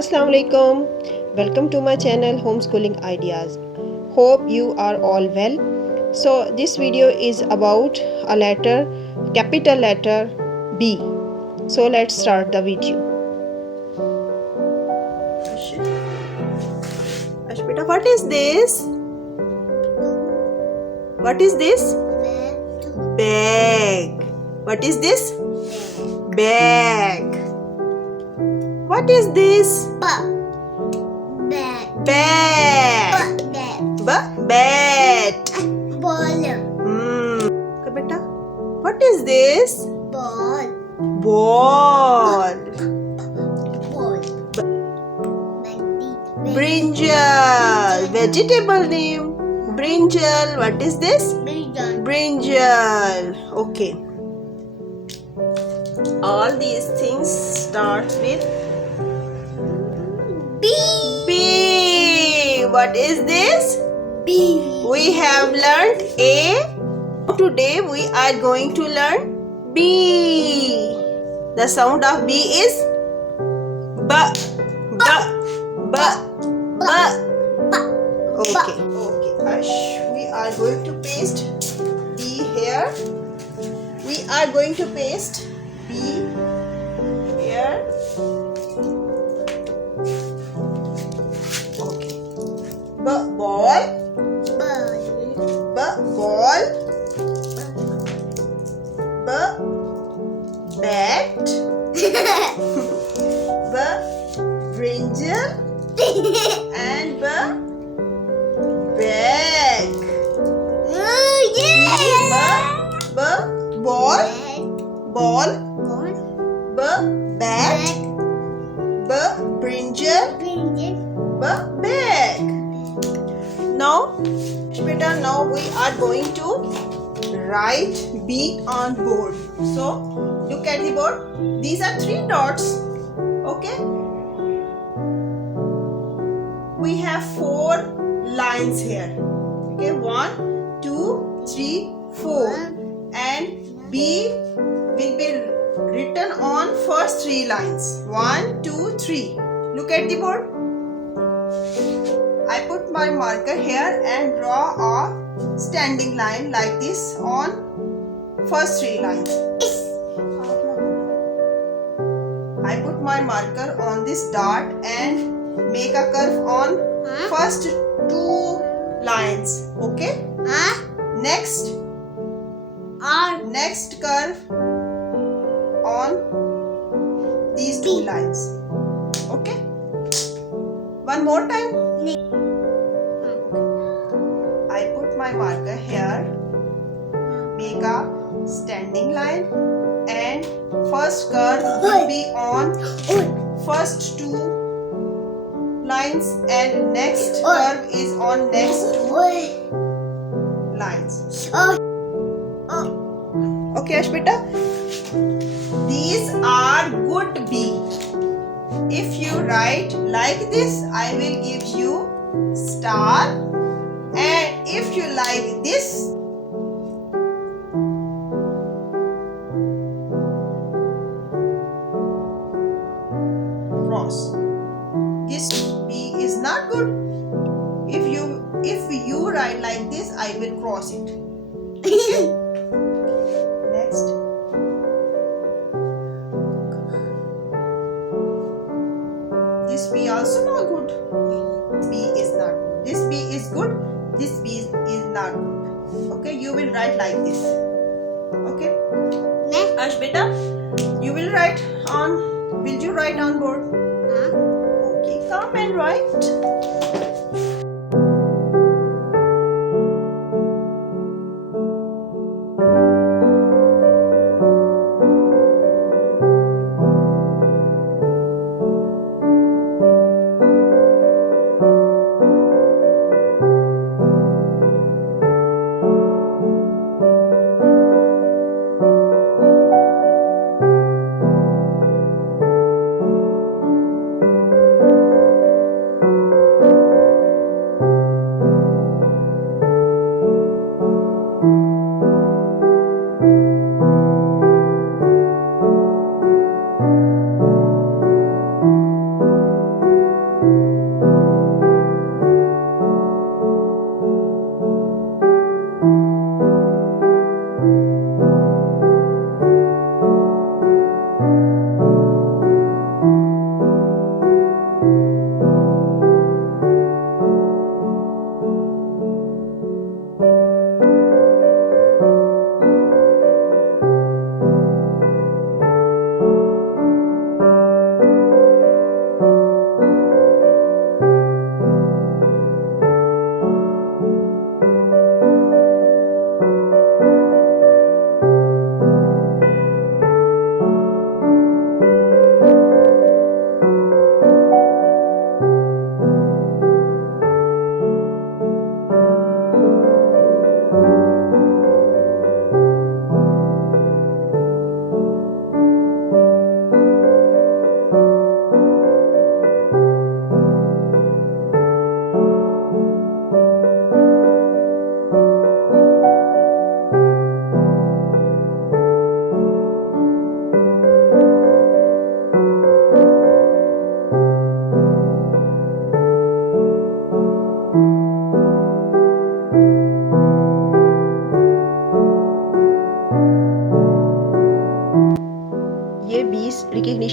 Assalamu alaikum. Welcome to my channel Homeschooling Ideas. Hope you are all well. So this video is about a letter, capital letter B. So let's start the video. Ashpita, what is this? What is this? Bag. What is this? Bag. What is this? Bat. Bat. Ball. Okay, beta. What is this? Ball. Ball. Ball. Brinjal. Vegetable name. Brinjal. What is this? Brinjal. Okay. All these things start with B. B. What is this? B. We have learned A. Today we are going to learn B. The sound of B is B. B. B. B. Okay. Okay. Ash, we are going to paste B here. We are going to paste B here. Okay. B. Ball. Ball. B. Ball. B. Bat. B. Brinjal. And B. Bag. Oh, yeah. B. Ball. Ball. B. Bat. B. Brinjal. B. Bag. Now, now we are going to write B on board. So, look at the board. These are 3 dots. Okay. We have 4 lines here. Okay, 1, 2, 3, 4. And B will be written on first 3 lines. 1, 2, 3. Look at the board. I put my marker here and draw a standing line like this on first 3 lines. I put my marker on this dot and make a curve on first 2 lines. Okay? Next curve on these 2 lines. Okay? One more time. I put my marker here, make a standing line, and first curve will be on first 2 lines and next curve is on next 2 lines. Okay, Ashpita? These are good B. If you write like this, I will give you star. And if you like this, cross. This B is not good. If you write like this, I will cross it. Next. This B also not good. B is not good. This B is good. This B is not good. Okay, you will write like this. Okay. Ash beta, you will write on. Will you write on board? Okay, come and write.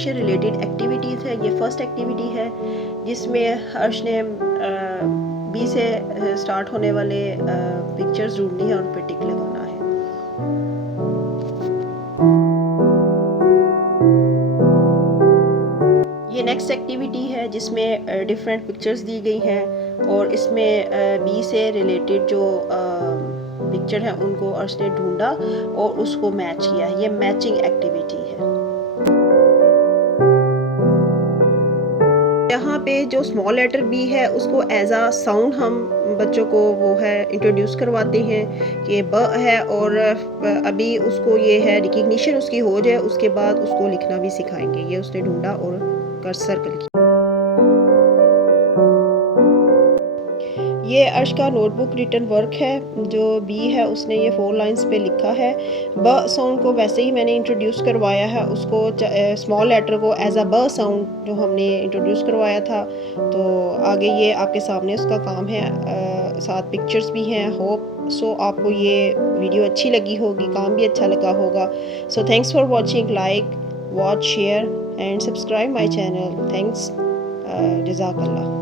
Recognition related activities है। ये first activity है जिसमें हर्ष ने B से start होने वाले pictures ढूंढनी है और उन पर टिक लगाना है। ये नेक्स्ट एक्टिविटी है जिसमें डिफरेंट पिक्चर्स दी गई हैं और इसमें बी से रिलेटेड जो पिक्चर है उनको अर्श ने ढूंढा और उसको मैच किया है। ये मैचिंग एक्टिविटी है। यहाँ पे जो स्मॉल लेटर बी है उसको एज अ साउंड हम बच्चों को वो है इंट्रोड्यूस करवाते हैं कि ब है और अभी उसको ये है रिकग्निशन उसकी हो जाए उसके बाद उसको लिखना भी सिखाएंगे। ये उसने ढूंढा और कर सर्कल किया। ये अर्श का नोटबुक रिटन वर्क है। जो बी है उसने ये 4 लाइंस पे लिखा है। ब साउंड को वैसे ही मैंने इंट्रोड्यूस करवाया है, उसको स्मॉल लेटर को एज अ ब साउंड जो हमने इंट्रोड्यूस करवाया था। तो आगे ये आपके सामने उसका काम है, साथ पिक्चर्स भी हैं। होप सो आपको ये वीडियो अच्छी लगी होगी, काम भी अच्छा लगा होगा। So thanks for watching, like, watch, share and subscribe my channel. Thanks, जज़ाकल्लाह।